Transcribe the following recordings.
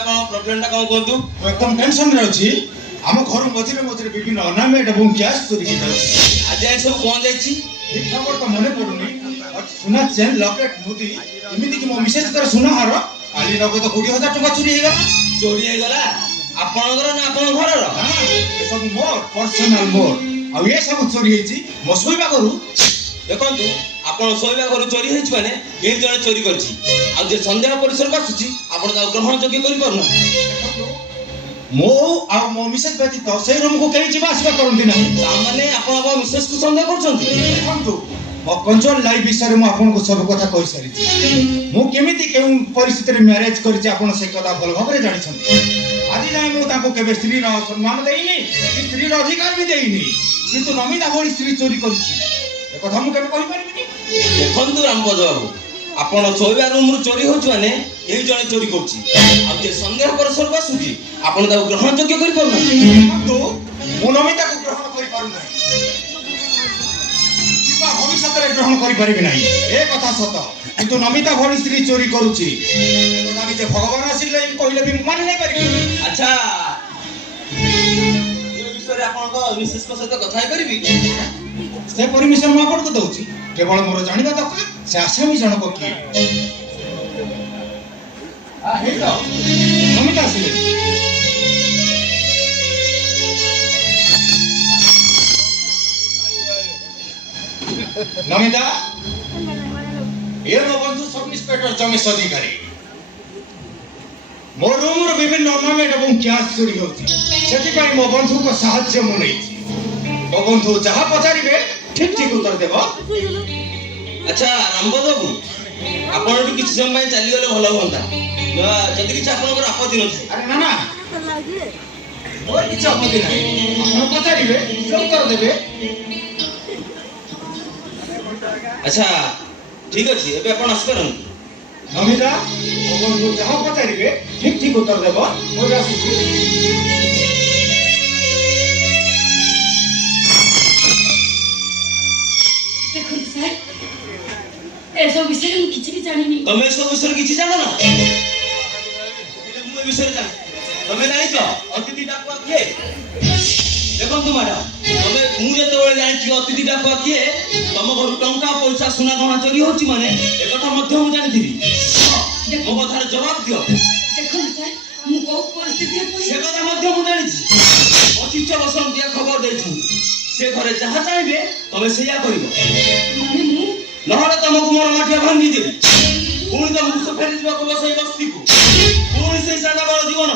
ଆପଣ ପ୍ରୋବ୍ଲେମଟା କଣ କୁହନ୍ତୁ? ମୁଁ ଏକଦମ ଟେନସନରେ ଅଛି। ଆମ ଘର ମଝିରେ ମଝିରେ ବିଭିନ୍ନ ଅନାମିଆ ଏବଂ ଗ୍ୟାସ୍ ଚୋରି ହେଇଯାଉଛି। ଆଜି ଆଜି ସବୁ କଣ ଯାଇଛି? ଠିକ ଖବର ତ ମନେ ପଡୁନି। ସୁନା ଚେନ୍ ଲକେଟ୍ ମୁଦି ଏମିତିକି ମୋ ମିସେସଙ୍କର ସୁନା ହାର କାଲି ନଗଦ 20,000 ଟଙ୍କା ଚୋରି ହେଇଗଲା। ଚୋରି ହେଇଗଲା ଆପଣଙ୍କର ନା ଆପଣଙ୍କ ଘରର? ଏସବୁ ମୋର ପର୍ସନାଲ ମୋର। ଆଉ ଏ ସବୁ ଚୋରି ହେଇଛି ମୋ ଶୋଇବା ଘରୁ। ଦେଖନ୍ତୁ ଆପଣ ଶୋଇବା ଘରୁ ଚୋରି ହେଇଛି ମାନେ କେହି ଜଣେ ଚୋରି କରିଛି। ଆଉ ଯେ ସନ୍ଦେହ ପରିସରକୁ ଆସୁଛି ଆପଣ ତାକୁ ଗ୍ରହଣ ଯୋଗ୍ୟ କରିପାରୁନାହାନ୍ତି। ମୁଁ ଆଉ ମୋ ମିସେସ ବ୍ୟତୀତ ସେଇ ରୁମକୁ କେହି ଯିବା ଆସିବା କରନ୍ତି ନାହିଁ। ତାମାନେ ଆପଣ ଆପଣଙ୍କ ମିସେସକୁ ସନ୍ଦେହ କରୁଛନ୍ତି? ଦେଖନ୍ତୁ ମୋ କଣ୍ଟ୍ରୋଲ ଲାଇଫ୍ ବିଷୟରେ ମୁଁ ଆପଣଙ୍କୁ ସବୁ କଥା କହିସାରିଛି। ମୁଁ କେମିତି କେଉଁ ପରିସ୍ଥିତିରେ ମ୍ୟାରେଜ କରିଛି ଆପଣ ସେ କଥା ଭଲ ଭାବରେ ଜାଣିଛନ୍ତି। ଆଜି ଯାଏଁ ମୁଁ ତାଙ୍କୁ କେବେ ସ୍ତ୍ରୀର ସମ୍ମାନ ଦେଇନି କି ସ୍ତ୍ରୀର ଅଧିକାର ବି ଦେଇନି। କିନ୍ତୁ ନମିତା ଭଳି ସ୍ତ୍ରୀ ଚୋରି କରିଛି ଏ କଥା ମୁଁ କେବେ କହିପାରିବିନି। ଦେଖନ୍ତୁ ରାମପଦ ବାବୁ, ଆପଣ ଶୋଇବା ରୁମରୁ ଚୋରି ହଉଛି ମାନେ କେହି ଜଣେ ଚୋରି କରୁଛି। ଆଉ ଯେ ସନ୍ଦେହ ପରିସରକୁ ଆସୁଛି ଆପଣ ତାକୁ ଗ୍ରହଣ ଯୋଗ୍ୟ କରିପାରୁନାହାନ୍ତି। କିନ୍ତୁ ମୁଁ ନମିତାକୁ ଗ୍ରହଣ କରିପାରୁନାହିଁ କିମ୍ବା ଭବିଷ୍ୟତରେ ଗ୍ରହଣ କରିପାରିବି ନାହିଁ ଏ କଥା ସତ। କିନ୍ତୁ ନମିତା ଭଳି ସ୍ତ୍ରୀ ଚୋରି କରୁଛି ଏ କଥା ନିଜେ ଭଗବାନ ଆସିଲେ କହିଲେ ବି ମୁଁ ମାନି ନେଇପାରିବି। ଆଚ୍ଛା, ଏ ବିଷୟରେ ଆପଣଙ୍କ ମିସେସଙ୍କ ସହିତ କଥା ହେଇପାରିବି? ସେ ପରମିଶନ ମୁଁ ଆପଣଙ୍କୁ ଦଉଛି। କେବଳ ମୋର ଜାଣିବା ଦରକାର ସେ ଆସାମୀ ଜଣକ କିଏ। ନମିତା ଆସିଲେ। ନମିତା, ଏ ମୋ ବନ୍ଧୁ ସବ୍ ଇନ୍ସପେକ୍ଟର ଜମେଶ ଅଧିକାରୀ। ମୋ ରୁମର ବିଭିନ୍ନ ଅର୍ଣ୍ଣାମେଣ୍ଟ ଏବଂ ଗ୍ୟାସ୍ ଚୋରି ହେଉଛି। ସେଥିପାଇଁ ମୋ ବନ୍ଧୁଙ୍କ ସାହାଯ୍ୟ ମୁଁ ନେଇଛି। ମୋ ବନ୍ଧୁ ଯାହା ପଚାରିବେ ଠିକ ଠିକ ଉତ୍ତର ଦେବ। ଆଚ୍ଛା ରାମପଦ ବାବୁ, ଆପଣ ଏଠୁ କିଛି ସମୟ ପାଇଁ ଚାଲିଗଲେ ଭଲ ହୁଅନ୍ତା ଯଦି କିଛି ଆପଣଙ୍କର ଆପତ୍ତି ନଥାଏ। ଆରେ ନା ନା, ମୋର କିଛି ଆପତ୍ତି ନାହିଁ। ଆପଣ ପଚାରିବେ ସେ ଉତ୍ତର ଦେବେ। ଆଚ୍ଛା ଠିକ ଅଛି, ଏବେ ଆପଣ ଆସିପାରନ୍ତି। ନମିତା, ମୋ ବନ୍ଧୁ ଯାହା ପଚାରିବେ ଠିକ ଠିକ ଉତ୍ତର ଦେବ। ମୁଁ ଆସୁଛି। ଦେଖନ୍ତୁ ସାର୍, ଏସବୁ ବିଷୟରେ ମୁଁ କିଛି ବି ଜାଣିନି। ତମେ ଏସବୁ ବିଷୟରେ କିଛି ଜାଣ ନା? ମୁଁ ଏ ବିଷୟରେ ଜାଣି। ତମେ ଜାଣିଛ ଅତିଥି ଡାକୁଆ କିଏ? ଦେଖନ୍ତୁ ମ୍ୟାଡାମ, ମୁଁ ଯେତେବେଳେ ଜାଣିଛି ଅତିଥି ଡାକୁଆ କିଏ, ତମ ଘରୁ ଟଙ୍କା ପଇସା ସୁନା ଗହଣା ଚୋରି ହଉଛି ମାନେ ଏକଥା ମଧ୍ୟ ମୁଁ ଜାଣିଥିବି। ମୋ କଥାର ଜବାବ ଦିଅ। ଦେଖନ୍ତୁ ସାର୍, ମୁଁ କୋଉ ପରିସ୍ଥିତିରେ ସେ କଥା ମଧ୍ୟ ମୁଁ ଜାଣିଛି। ଅଚିତ୍ୟ ବସନ୍ତିଆ ଖବର ଦେଇଛନ୍ତି। ସେ ଘରେ ଯାହା ଚାହିଁବେ ତମେ ସେଇଆ କରିବ। ମାନେ ମୁଁ ନହେଲେ ତମକୁ ମୋର ମାଠିଆ ଭାଙ୍ଗିଦେବି। ପୁଣି ତମକୁ ସେ ଫେରିଯିବାକୁ ବସେଇ ବସ୍ତିକୁ। ପୁଣି ସେଇ ସାଦା ବଳ ଜୀବନ।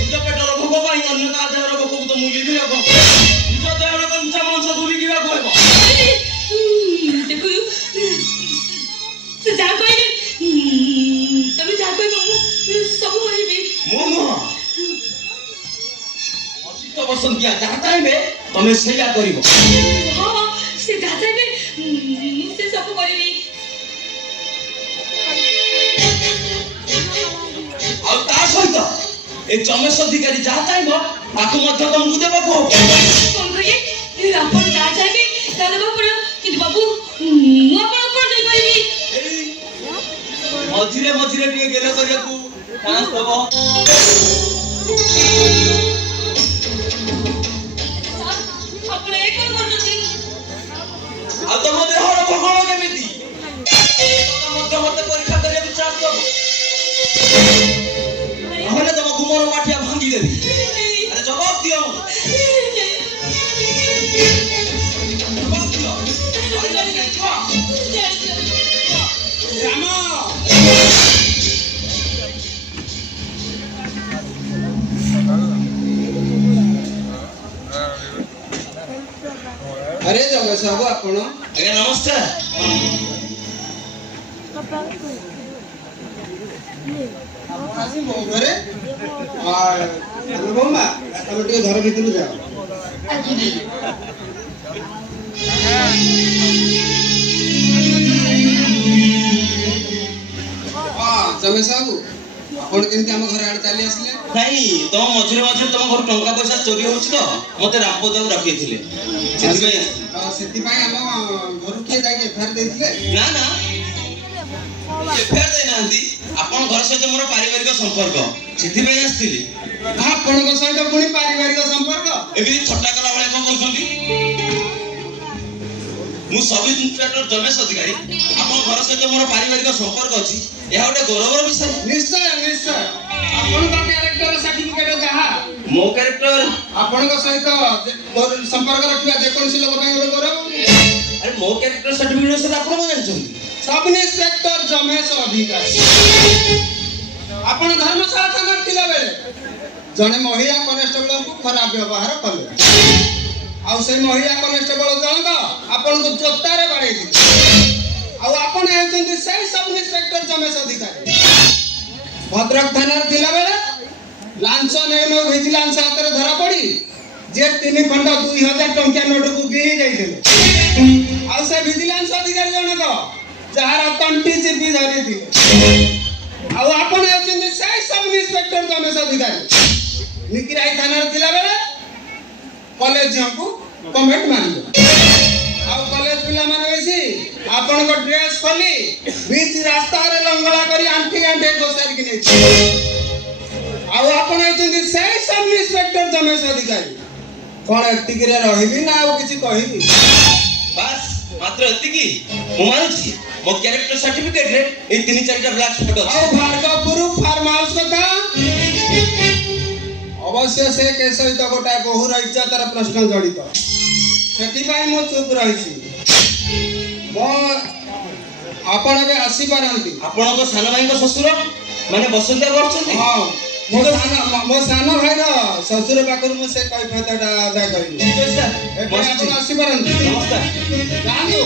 ନିଜ ପେଟର ଭୋଗ ପାଇଁ ଅନ୍ୟ କାହା ଦେହର ଭୋଗକୁ ତ ମୁଁ ଲିଭିବାକୁ ହବ। ନିଜ ଦେହର କଞ୍ଚା ମାଂସକୁ ବିକିବାକୁ ହେବ। ଦେଖୁ ସେ ଯାହା କହିବେ, ତମେ ଯାହା କହିବ ମୁଁ ସବୁ କରିବି। ମୁଁ ନୁହଁ, ଅଚିତ୍ତ ବସନ୍ତିଆ ଯାହା ଚାହିଁବେ ତମେ ସେଇଆ କରିବ। ହଁ, ସେ ଯାହା ଚାହିଁବେ ମୁଁ ସେ ସବୁ କରିବି। ଆଉ ତା ସହିତ ଏ ଜମେଶ ଅଧିକାରୀ ଯାହା ଚାହିଁବ ତାକୁ ମଧ୍ୟ ତମକୁ ଦେବାକୁ ହବ। କଣ କହିଲେ? ଆପଣ ଯାହା ଚାହିଁବେ ତାହା ଦେବାକୁ ପଡ଼ିବ। କିନ୍ତୁ ବାବୁ, ମୁଁ ଆପଣଙ୍କୁ କଣ ଦେଇପାରିବି? ଏଇ ମଝିରେ ମଝିରେ ଟିକେ ଗେଲ କରିବାକୁ ଚାନ୍ସ ଦବ। ଆପଣ ଏ କଣ କରୁଛନ୍ତି? ଆଉ ତମ ଦେହର ଭୋଗଣ କେମିତି ମଧ୍ୟ ମତେ ପରୀକ୍ଷା କରିବାକୁ ଚାନ୍ସ ଦବ। ନହେଲେ ତମକୁ ମୋର ମାଠିଆ ଭାଙ୍ଗିଦେବି। ଆରେ ଜବାବ ଦିଅ। ଜବାବ ଦିଅ। ରାମ, अरे जमेश बाबू आपण ଆଜ୍ଞା ନମସ୍କାର। ଆସି ମୋ ଘରେ ବୋମା ତମେ ଟିକେ ଘର ଭିତରକୁ ଯାଅ। ଜମେଶ ବାବୁ ଆପଣ କେମିତି ଆମ ଘର ଆଡେ ଚାଲି ଆସିଲେ? ନାଇଁ, ତମ ମଝିରେ ମଝିରେ ତମ ଘରୁ ଟଙ୍କା ପଇସା ଚୋରି ହଉଛି ତ ମତେ ରାମପଦ ବାବୁ ଡକେଇଥିଲେ, ସେଥିପାଇଁ ଆସିଥିଲି। ସେଥିପାଇଁ ଆମ ଘରୁ କିଏ ଯାଇକି ଏଫଆଇଆର ଦେଇଥିଲେ? ନା ନା, ଏଫଆଇଆର ଦେଇନାହାନ୍ତି ଆପଣ ଘର ସହିତ ମୋର ପାରିବାରିକ ସମ୍ପର୍କ ସେଥିପାଇଁ ଆସିଥିଲି। ଆପଣଙ୍କ ସହିତ ପୁଣି ପାରିବାରିକ ସମ୍ପର୍କ? ଏମିତି ଥଟ୍ଟା କଲା ଭଳିଆ କଣ କରୁଛନ୍ତି? ମୁଁ ସବ୍ ଇନ୍ସପେକ୍ଟର ରମେଶ ଅଧିକାରୀ। ଆପଣ ଘର ସହିତ ମୋର ପାରିବାରିକ ସମ୍ପର୍କ ଅଛି, ଏହା ଗୋଟେ ଗୌରବର ବିଷୟ। ନିଶ୍ଚୟ ନିଶ୍ଚୟ। ଆପଣଙ୍କ କ୍ୟାରେକ୍ଟର ସାର୍ଟିଫିକେଟ ଯାହା, ମୋ କ୍ୟାରେକ୍ଟର ଆପଣଙ୍କ ସହିତ ସମ୍ପର୍କ ରଖିବା ଯେକୌଣସି ଲୋକ ପାଇଁ ଗୋଟେ ଗୌରବ। ଆରେ ମୋ କ୍ୟାରେକ୍ଟର ସାର୍ଟିଫିକେଟ ବିଷୟରେ ଆପଣ କଣ ଜାଣିଛନ୍ତି? ସବ୍ ଇନ୍ସପେକ୍ଟର ରମେଶ ଅଧିକାରୀ। ଆପଣ ଧର୍ମଶାଳା ଥାନାରେ ଥିଲାବେଳେ ଜଣେ ମହିଳା କନେଷ୍ଟବଳଙ୍କୁ ଖରାପ ବ୍ୟବହାର କଲେ, ଆଉ ସେଇ ମହିଳା କନେଷ୍ଟବଳ ଜଣକ ଆପଣଙ୍କୁ ଜୋତାରେ ବାଡ଼େଇଥିଲେ, ଆଉ ଆପଣ ହେଉଛନ୍ତି ସେଇ ସବ୍ ଇନ୍ସପେକ୍ଟର ରମେଶ ଅଧିକାରୀ। ଭଦ୍ରକ ଥାନାରେ ଥିଲାବେଳେ ଲାଞ୍ଚ ନେଉ ଭିଜିଲାନ୍ସ ହାତରେ ଧରା ପଡ଼ି ଯେ 3 ଖଣ୍ଡ 2000 ଟଙ୍କିଆ ନୋଟକୁ ଗିଳି ଦେଇଥିଲେ, ଆଉ ସେ ଭିଜିଲାନ୍ସ ଅଧିକାରୀ ଜଣକ ଯାହାର ତଣ୍ଟି ଚିପି ଧରିଥିଲେ, ଆଉ ଆପଣ ହେଉଛନ୍ତି ସେଇ ସବ୍ ଇନ୍ସପେକ୍ଟର ରମେଶ ଅଧିକାରୀ। ନିକିରାଇ ଥାନାରେ ଥିଲାବେଳେ କଲେଜ ଝିଅଙ୍କୁ କମେଣ୍ଟ ମାରିଲେ, ଆଉ କଲେଜ ପିଲାମାନେ ମିଶି ଆପଣଙ୍କ ଡ୍ରେସ୍ ଖୋଲି ବିଚ୍ ରାସ୍ତାରେ ଲଙ୍ଗଳା କରି ଆଣ୍ଠି ଆଣ୍ଠି ଘୋଷାରିକି ନେଇଥିଲେ, ଆଉ ଆପଣ ହେଉଛନ୍ତି ସେଇ ସବ୍ ଇନ୍ସପେକ୍ଟର ରମେଶ ଅଧିକାରୀ। କଣ ଏତିକିରେ ରହିବି ନା ଆଉ କିଛି କହିବି? ବାସ୍ ମାତ୍ର ଏତିକି? ମୁଁ ମାନୁଛି ମୋ କ୍ୟାରେକ୍ଟର ସାର୍ଟିଫିକେଟରେ ଏଇ 3-4ଟା ବ୍ଲାକ୍ ସ୍ପଟ ଅଛି। ଆଉ ଭାର୍ଗପୁର ଫାର୍ମ ହାଉସ କଥା? ଅବଶ୍ୟ ସେ କେସ ସହିତ ଗୋଟାଏ ବହୁର ଇଜ୍ଜତର ପ୍ରଶ୍ନ ଜଡ଼ିତ, ସେଥିପାଇଁ ମୁଁ ଚୁପ୍ ରହିଛି। ଆପଣ ଏବେ ଆସିପାରନ୍ତି। ଆପଣଙ୍କ ସାନ ଭାଇଙ୍କ ଶ୍ୱଶୁର ମାନେ ବସନ୍ତ ବାବୁ ଅଛନ୍ତି? ହଁ, ମୋ ସାନ ଭାଇର ଶ୍ୱଶୁର ପାଖରୁ ମୁଁ ସେ କୈଫିୟତଟା ଆଦାୟ କରିବି। ଠିକ୍ ଅଛି ସାର୍, ଏବେ ବସିଛି। ଆପଣ ଆସିପାରନ୍ତି। ନମସ୍କାର। ଯାଆନ୍ତୁ।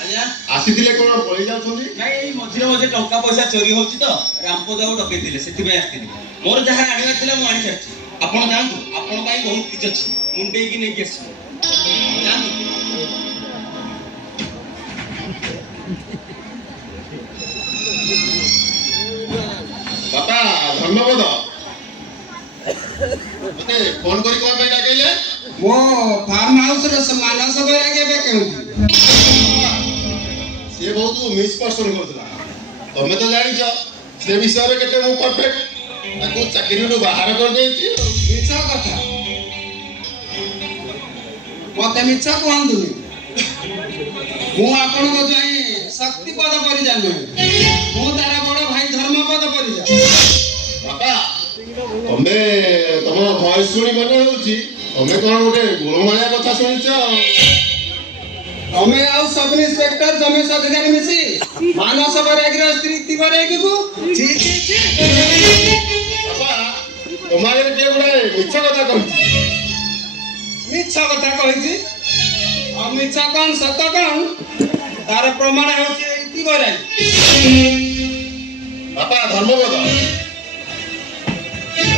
ଆଜ୍ଞା ଆସିଥିଲେ କଣ ପଳେଇ ଯାଉଛନ୍ତି? ନାଇଁ ଏଇ ମଝିରେ ମଝିରେ ଟଙ୍କା ପଇସା ଚୋରି ହଉଛି ତ ରାମପଦ ବାବୁ ଡକେଇଥିଲେ, ସେଥିପାଇଁ ଆସିଥିଲି। ମୋର ଯାହା ଆଣିବାର ଥିଲା ମୁଁ ଆଣି ସାରିଛି। ଆପଣ ଯାଆନ୍ତୁ, ଆପଣ ପାଇଁ ବହୁତ କିଛି ଅଛି, ମୁଣ୍ଡେଇକି ନେଇକି ଆସିବ। ଯାଆନ୍ତୁ। ବାପା ଧନ୍ୟବାଦ। ମତେ ଫୋନ କରି କଣ ପାଇଁ ଡାକେଇଲେ? ମୋ ଫାର୍ମ ହାଉସର ମାନସ ବୈରାଗ୍ୟ ଏବେ କେଉଁଠି? ସିଏ ବହୁତ ମିସପର୍ସନ କରୁଥିଲା। ତମେ ତ ଜାଣିଛ ସେ ବିଷୟରେ କେତେ ମୁଁ ପରଫେକ୍ଟ। ତାକୁ ଚାକିରିରୁ ବାହାର କରିଦେଇଛି। ମିଛ କଥା, ମତେ ମିଛ କୁହନ୍ତୁନି। ମୁଁ ଆପଣଙ୍କ ଯାଇ ଶକ୍ତିପଦ ପରିଜା ନୁହେଁ, ମୁଁ ତାର ବଡ ଭାଇ ଧର୍ମପଦ ପରିଜା। ବାପା ତମେ ତମ ଭଏସ ଶୁଣି ମନେ ହଉଛି ତମେ କଣ ଗୋଟେ ଗୁଣମାଳିଆ କଥା ଶୁଣିଛ। ତମେ ଆଉ ସବ୍ ଇନ୍ସପେକ୍ଟର ରମେଶ ଅଧିକାରୀ ମିଶି ମାନସ ବୈରାଗ୍ୟର ସ୍ତ୍ରୀ ତିବରାଗୀକୁ ବାପା ତମ ଆଗରେ କିଏ ଗୋଟେ ମିଛ କଥା କହିଛି। ମିଛ କଥା କହିଛି, ଆଉ ମିଛ କଣ ସତ କଣ ତାର ପ୍ରମାଣ ହେଉଛି ଏଇ ତିବରାଗୀ। ବାପା ଧର୍ମପଦ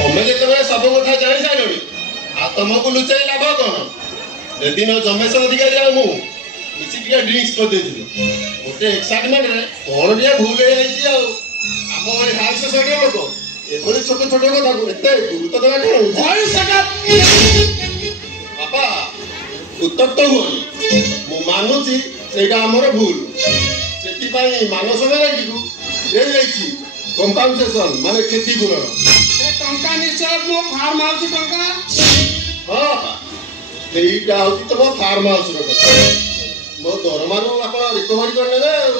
ତମେ ଯେତେବେଳେ ସବୁ କଥା ଜାଣି ସାରିଲଣି ଆଉ ତମକୁ ଲୁଚାଇ ଲାଭ କଣ? ସେଦିନ ରମେଶ ଅଧିକାରୀ ଆଉ ମୁଁ ମିଶି ଟିକେ ଡ୍ରିଙ୍କସ କରିଦେଇଥିଲି। ଗୋଟେ ଏକ୍ସାଇଟମେଣ୍ଟରେ କଣ ଟିକେ ଭୁଲ ହେଇଯାଇଛି। ଆଉ ଆମ ଭଳି ହାଇ ସୋସାଇଟିର ଲୋକ ଏଭଳି ଛୋଟ ଛୋଟ କଥାକୁ ଏତେ ଗୁରୁତ୍ୱ ଦେବା କଣ ହଉଛି? ବାପା ଉତ୍ତପ୍ତ ହୁଅନି, ମୁଁ ମାନୁଛି ସେଇଟା ଆମର ଭୁଲ। ସେଥିପାଇଁ ମାନସ ବୈରାଗୀକୁ ଦିଆଯାଇଛି କମ୍ପାନସେସନ ମାନେ କ୍ଷତିପୂରଣ। ସେ ଟଙ୍କା ନିଶ୍ଚୟ ମୋ ଫାର୍ମ ହାଉସ ଟଙ୍କା। ହଁ ବାପା ସେଇଟା ହଉଛି ତମ ଫାର୍ମ ହାଉସର କଥା। ମୋ ଦରମାରୁ ଆପଣ ରିକଭରି କରିନେବେ ଆଉ।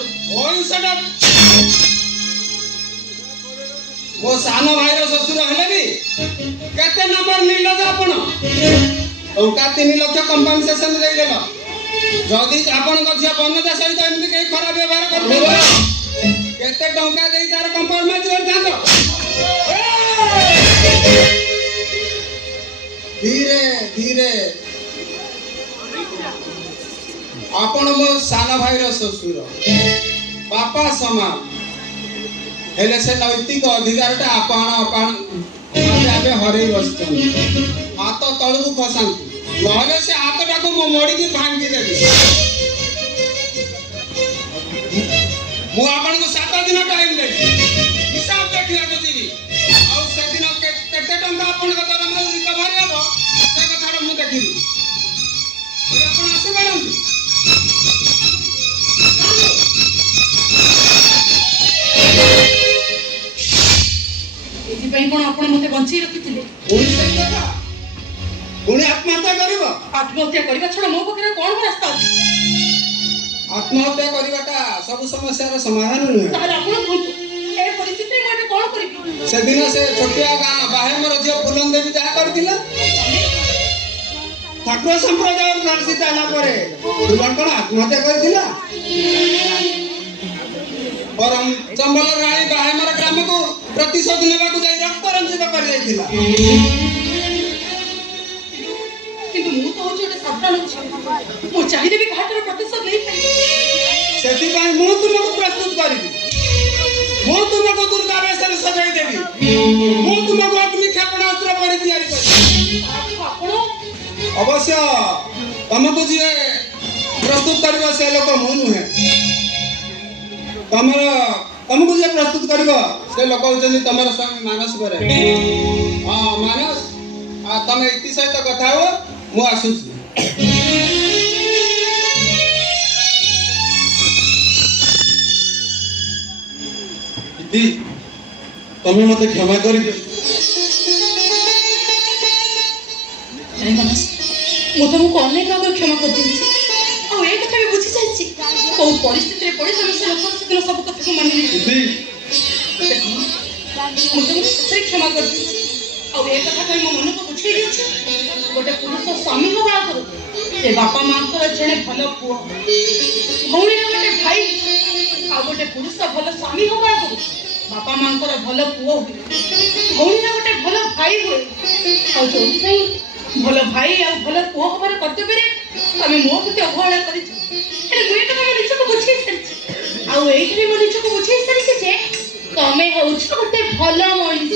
ମୋ ସାନ ଭାଇର ଶ୍ୱଶୁର ହେଲେ ବି କେତେ ନମ୍ବର ନିର୍ଲଜ ଆପଣ। ଟଙ୍କା 3 ଲକ୍ଷ କମ୍ପନସେସନ ଦେଇଦେଲ। ଯଦି ଆପଣଙ୍କ ଝିଅ ବନଜା ସହିତ ଏମିତି କେହି ଖରାପ ବ୍ୟବହାର କରିଥାନ୍ତେ କେତେ ଟଙ୍କା ଦେଇ ତାର କମ୍ପ୍ରମାଇଜ କରିଥାନ୍ତ? ଧୀରେ ଧୀରେ ଆପଣ ମୋ ସାନ ଭାଇର ଶ୍ୱଶୁର, ବାପା ସମାନ, ହେଲେ ସେ ନୈତିକ ଅଧିକାରଟା ଆପଣ ଏବେ ହରେଇ ବସିଛନ୍ତି। ହାତ ତଳକୁ ଖସାନ୍ତୁ, ନହେଲେ ସେ ହାତଟାକୁ ମୁଁ ମୋଡ଼ିକି ଭାଙ୍ଗିଦେବି। ମୁଁ ଆପଣଙ୍କୁ 7 ଦିନ ଟାଇମ ଦେବି, ହିସାବ ଦେଖିବାକୁ ଯିବି। ଆଉ ସେଦିନ କେତେ ଟଙ୍କା ଆପଣଙ୍କ ଦରମାରୁ ରିକଭରି ହବ ସେ କଥାଟା ମୁଁ ଦେଖିବି। କ'ଣ ଆପଣ ମୋତେ ବଞ୍ଚେଇ ରଖିଥିଲେ? ପୁଣି ସେଇ କଥା ପୁଣି ଆତ୍ମହତ୍ୟା କରିବ? ଆତ୍ମହତ୍ୟା କରିବା ଛଡ଼ା ମୋ ପାଖରେ କ'ଣ ରାସ୍ତା ଅଛି? ଆତ୍ମହତ୍ୟା କରିବାଟା ସବୁ ସମସ୍ୟାର ସମାଧାନ ନୁହେଁ। ତାହେଲେ ଆପଣ କୁହନ୍ତୁ, ଏ ପରିସ୍ଥିତିରେ ମୁଁ ଏବେ କ'ଣ କରିବି? ସେଦିନ ସେ ଛୋଟିଆ ଗାଁ ବାହେମର ଝିଅ ଫୁଲନ ଦେବୀ ଯାହା କରିଥିଲା, ଠାକୁର ସମ୍ପ୍ରଦାୟ ପ୍ରତିଷ୍ଠିତ ହେଲା ପରେ ଫୁଲନ କ'ଣ ଆତ୍ମହତ୍ୟା କରିଥିଲା? ବରଂ ଚମ୍ବଲ ରାଣୀ ବାହେମର ଗ୍ରାମକୁ ପ୍ରତିଶୋଧ ନେବାକୁ ଯାଇ ରକ୍ତ ରଞ୍ଜିତ କରିଦେଇଥିଲା। କିନ୍ତୁ ମୁଁ ତ ହଉଛି ଗୋଟେ ସାଧାରଣ ଝିଅ, ମୁଁ ଚାହିଁଲେ ବି କାହାଠାରୁ ପ୍ରତିଶୋଧ ନେଇପାରିବି। ସେଥିପାଇଁ ମୁଁ ତୁମକୁ ପ୍ରସ୍ତୁତ କରିବି। ମୁଁ ତୁମକୁ ଦୁର୍ଗା ବେଶରେ ସଜାଇ ଦେବି। ମୁଁ ତୁମକୁ ଅଗ୍ନି କ୍ଷେପଣାସ୍ତ୍ର ପରି ତିଆରି କରିବି। ଆପଣ ଅବଶ୍ୟ ତମକୁ ଯିଏ ପ୍ରସ୍ତୁତ କରିବ ସେ ଲୋକ ମୁଁ ନୁହେଁ। ତମକୁ ଯିଏ ପ୍ରସ୍ତୁତ କରିବ ସେ ଲୋକ ହଉଛନ୍ତି ତମର ସ୍ୱାମୀ ମାନସ ପରେ। ହଁ ମାନସ, ତମେ ଇତି ସହିତ କଥା ହୁଅ, ମୁଁ ଆସୁଛି। ଇତି, ତମେ ମତେ କ୍ଷମା କରିଦିଅ। ମୁଁ ତମକୁ ଅନେକ ଭାବରେ କ୍ଷମା କରିଦେଇଛି, ଆଉ ଏ କଥା ବି ବୁଝି ଯାଇଛି କୋଉ ପରିସ୍ଥିତିରେ ପଡି ତମେ ସେ ଲୋକ ସେଦିନ ସବୁ କଥାକୁ ମାନି ଇତି, ମୁଁ ତମକୁ ସତରେ କ୍ଷମା କରିଦେଇଛି, ଆଉ ଏ କଥା କହି ମୋ ମନକୁ ବୁଝେଇ ଦେଇଛି। ଗୋଟେ ପୁରୁଷ ସ୍ୱାମୀ ହବା ଆଗରୁ ସେ ବାପା ମାଙ୍କର ଜଣେ ଭଲ ପୁଅ, ଭଉଣୀର ଗୋଟେ ଭାଇ, ଆଉ ଗୋଟେ ପୁରୁଷ ଭଲ ସ୍ୱାମୀ ହବା ଆଗରୁ ବାପା ମାଙ୍କର ଭଲ ପୁଅ ହୁଏ, ଭଉଣୀର ଗୋଟେ ଭଲ ଭାଇ ହୁଏ। ଆଉ ଯୋଉଥିପାଇଁ ଭଲ ଭାଇ ଆଉ ଭଲ ପୁଅ ହବାର କର୍ତ୍ତବ୍ୟରେ ତମେ ମୋ ପ୍ରତି ଅବହେଳା କରିଛ, ହେଲେ ମୁଁ ଏ କଥା ମୋ ନିଜକୁ ବୁଝେଇ ସାରିଛି। ଆଉ ଏଇଥିରେ ମୋ ନିଜକୁ ବୁଝେଇ ସାରିଛି ଯେ ତମେ ହଉଛ ଗୋଟେ ଭଲ ମଣିଷ।